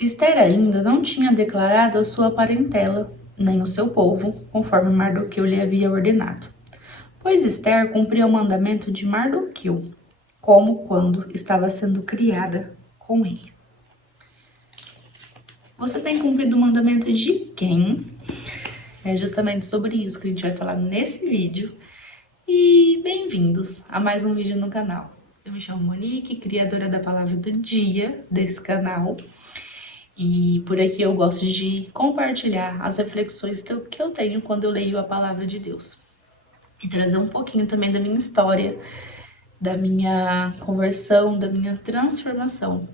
Esther ainda não tinha declarado a sua parentela, nem o seu povo, conforme Mardoqueu lhe havia ordenado. Pois Esther cumpria o mandamento de Mardoqueu, como quando estava sendo criada com ele. Você tem cumprido o mandamento de quem? É justamente sobre isso que a gente vai falar nesse vídeo. E bem-vindos a mais um vídeo no canal. Eu me chamo Monique, criadora da Palavra do Dia desse canal. E por aqui eu gosto de compartilhar as reflexões que eu tenho quando eu leio a Palavra de Deus. E trazer um pouquinho também da minha história, da minha conversão, da minha transformação,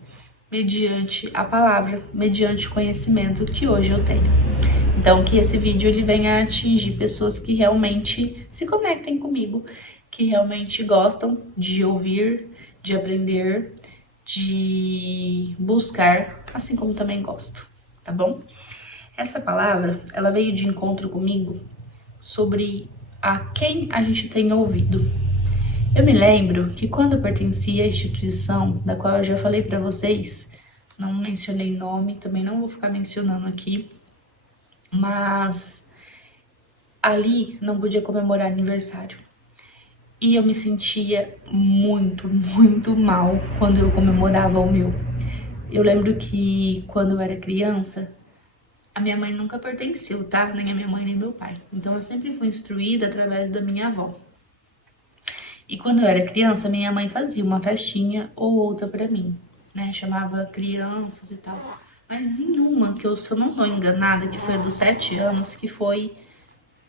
mediante a palavra, mediante o conhecimento que hoje eu tenho. Então, que esse vídeo ele venha atingir pessoas que realmente se conectem comigo, que realmente gostam de ouvir, de aprender, de buscar, assim como também gosto, tá bom? Essa palavra, ela veio de encontro comigo sobre a quem a gente tem ouvido. Eu me lembro que quando eu pertencia à instituição, da qual eu já falei pra vocês, não mencionei nome, também não vou ficar mencionando aqui, mas ali não podia comemorar aniversário. E eu me sentia muito mal quando eu comemorava o meu. Eu lembro que quando eu era criança, a minha mãe nunca pertenceu, tá? Nem a minha mãe, nem meu pai. Então eu sempre fui instruída através da minha avó. E quando eu era criança, minha mãe fazia uma festinha ou outra pra mim, né? Chamava crianças e tal. Mas em uma que se eu não tô enganada, que foi a dos 7 anos, que foi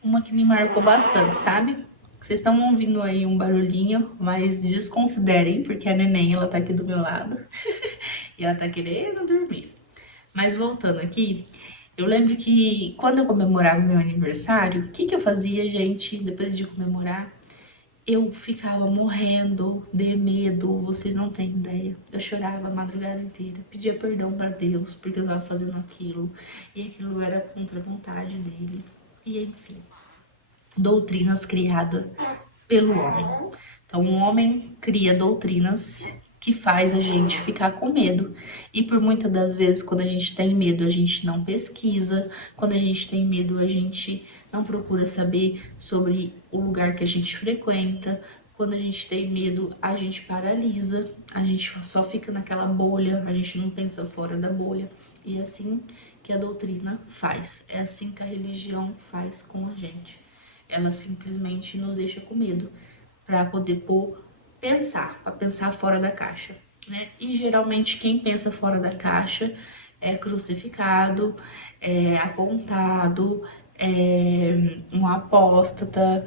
uma que me marcou bastante, sabe? Vocês estão ouvindo aí um barulhinho, mas desconsiderem, porque a neném, ela tá aqui do meu lado. E ela tá querendo dormir. Mas voltando aqui, eu lembro que quando eu comemorava meu aniversário, o que eu fazia, gente, depois de comemorar? Eu ficava morrendo de medo, vocês não têm ideia. Eu chorava a madrugada inteira, pedia perdão pra Deus porque eu tava fazendo aquilo. E aquilo era contra a vontade dele. E enfim, doutrinas criadas pelo homem. Então, o homem cria doutrinas que faz a gente ficar com medo. E por muitas das vezes, quando a gente tem medo, a gente não pesquisa. Quando a gente tem medo, a gente não procura saber sobre o lugar que a gente frequenta. Quando a gente tem medo, a gente paralisa. A gente só fica naquela bolha, a gente não pensa fora da bolha. E é assim que a doutrina faz. É assim que a religião faz com a gente. Ela simplesmente nos deixa com medo para poder pensar, para pensar fora da caixa, né? E geralmente quem pensa fora da caixa é crucificado, é apontado, é um apóstata,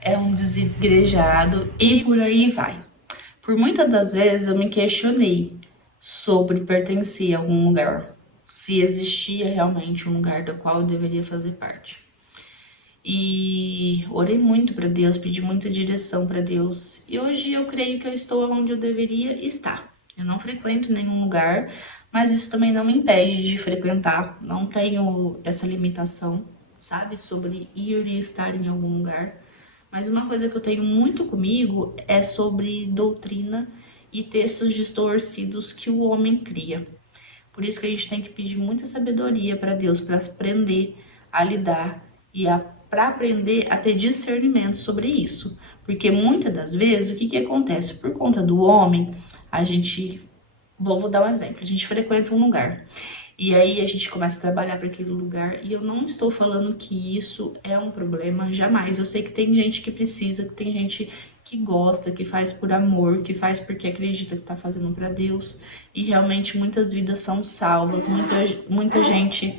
é um desigrejado e por aí vai. Por muitas das vezes eu me questionei sobre pertencer a algum lugar, se existia realmente um lugar do qual eu deveria fazer parte. E orei muito para Deus, pedi muita direção para Deus. E hoje eu creio que eu estou onde eu deveria estar. Eu não frequento nenhum lugar, mas isso também não me impede de frequentar. Não tenho essa limitação, sabe, sobre ir e estar em algum lugar. Mas uma coisa que eu tenho muito comigo é sobre doutrina e textos distorcidos que o homem cria. Por isso que a gente tem que pedir muita sabedoria para Deus, para aprender a lidar e para aprender a ter discernimento sobre isso. Porque muitas das vezes, o que acontece? Por conta do homem, a gente... Vou dar um exemplo. A gente frequenta um lugar. E aí a gente começa a trabalhar para aquele lugar. E eu não estou falando que isso é um problema, jamais. Eu sei que tem gente que precisa, que tem gente que gosta, que faz por amor, que faz porque acredita que tá fazendo para Deus. E realmente muitas vidas são salvas, muita gente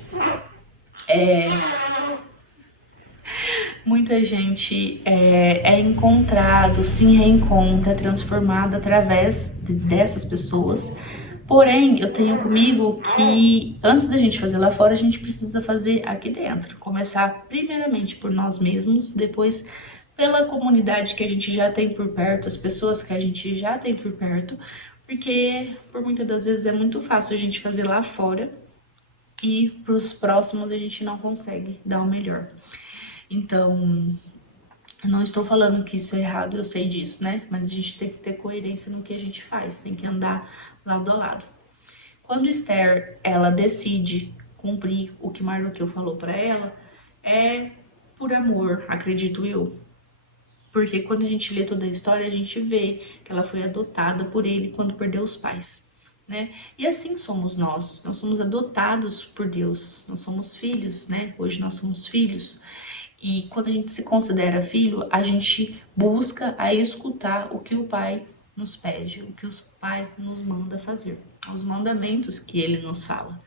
é encontrado, se reencontra, é transformado através dessas pessoas. Porém, eu tenho comigo que antes da gente fazer lá fora, a gente precisa fazer aqui dentro. Começar primeiramente por nós mesmos, depois pela comunidade que a gente já tem por perto, as pessoas que a gente já tem por perto, porque por muitas das vezes é muito fácil a gente fazer lá fora e pros próximos a gente não consegue dar o melhor. Então, eu não estou falando que isso é errado, eu sei disso, né? Mas a gente tem que ter coerência no que a gente faz, tem que andar lado a lado. Quando Esther, ela decide cumprir o que Mardoqueu falou para ela, é por amor, acredito eu. Porque quando a gente lê toda a história, a gente vê que ela foi adotada por ele quando perdeu os pais, né? E assim somos nós somos adotados por Deus, nós somos filhos, né? Hoje nós somos filhos. E quando a gente se considera filho, a gente busca a escutar o que o pai nos pede, o que o pai nos manda fazer, os mandamentos que ele nos fala.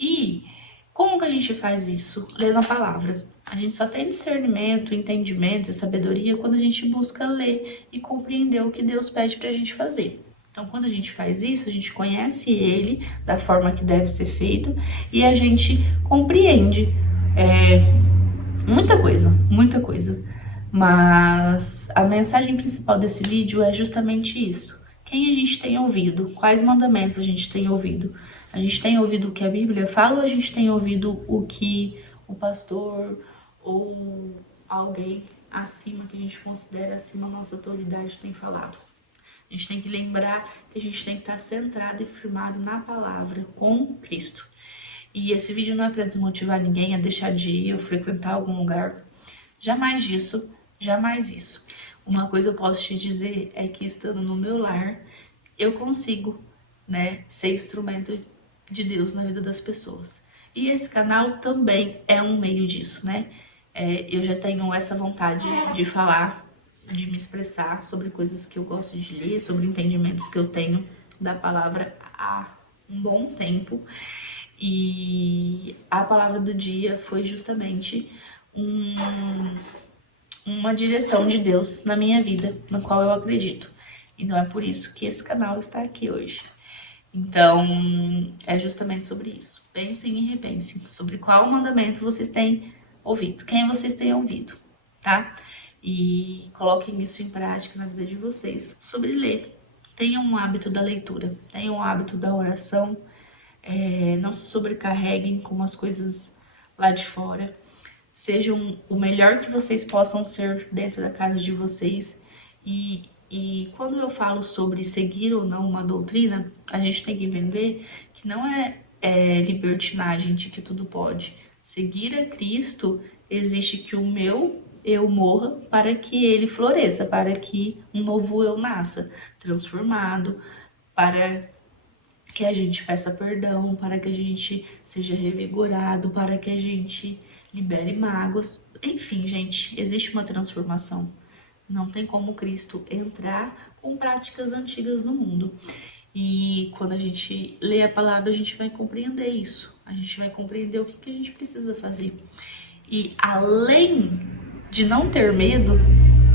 E como que a gente faz isso? Lendo a palavra. A gente só tem discernimento, entendimento e sabedoria quando a gente busca ler e compreender o que Deus pede pra gente fazer. Então, quando a gente faz isso, a gente conhece ele da forma que deve ser feito e a gente compreende muita coisa, muita coisa. Mas a mensagem principal desse vídeo é justamente isso. Quem a gente tem ouvido? Quais mandamentos a gente tem ouvido? A gente tem ouvido o que a Bíblia fala ou a gente tem ouvido o que o pastor ou alguém acima, que a gente considera acima da nossa autoridade, tem falado? A gente tem que lembrar que a gente tem que estar centrado e firmado na palavra com Cristo. E esse vídeo não é para desmotivar ninguém a deixar de ir ou frequentar algum lugar. Jamais disso, jamais isso. Uma coisa eu posso te dizer é que estando no meu lar, eu consigo, né, ser instrumento de Deus na vida das pessoas. E esse canal também é um meio disso, né? Eu já tenho essa vontade de falar, de me expressar sobre coisas que eu gosto de ler, sobre entendimentos que eu tenho da palavra há um bom tempo. E a palavra do dia foi justamente uma direção de Deus na minha vida, no qual eu acredito. Então é por isso que esse canal está aqui hoje. Então é justamente sobre isso. Pensem e repensem sobre qual mandamento vocês têm ouvido, quem vocês têm ouvido, tá? E coloquem isso em prática na vida de vocês. Sobre ler, tenham um hábito da leitura, tenham um hábito da oração. Não se sobrecarreguem com as coisas lá de fora. Sejam o melhor que vocês possam ser dentro da casa de vocês. E quando eu falo sobre seguir ou não uma doutrina, a gente tem que entender que não é libertinagem de que tudo pode. Seguir a Cristo existe que o meu eu morra para que ele floresça, para que um novo eu nasça, transformado, para que a gente peça perdão, para que a gente seja revigorado, para que a gente libere mágoas. Enfim, gente, existe uma transformação. Não tem como Cristo entrar com práticas antigas no mundo. E quando a gente lê a palavra, a gente vai compreender isso. A gente vai compreender o que a gente precisa fazer. E além de não ter medo,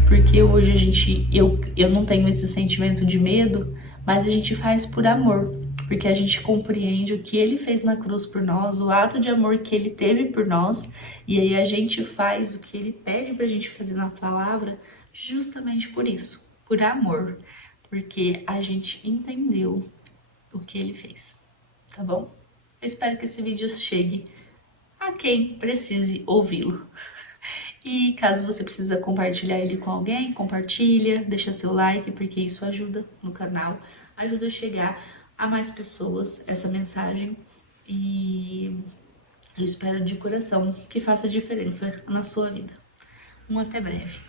porque hoje eu não tenho esse sentimento de medo, mas a gente faz por amor, porque a gente compreende o que ele fez na cruz por nós, o ato de amor que ele teve por nós, e aí a gente faz o que ele pede pra gente fazer na palavra, justamente por isso, por amor, porque a gente entendeu o que ele fez, tá bom? Eu espero que esse vídeo chegue a quem precise ouvi-lo. E caso você precisa compartilhar ele com alguém, compartilha, deixa seu like, porque isso ajuda no canal, ajuda a chegar a mais pessoas essa mensagem. E eu espero de coração que faça diferença na sua vida. Até breve.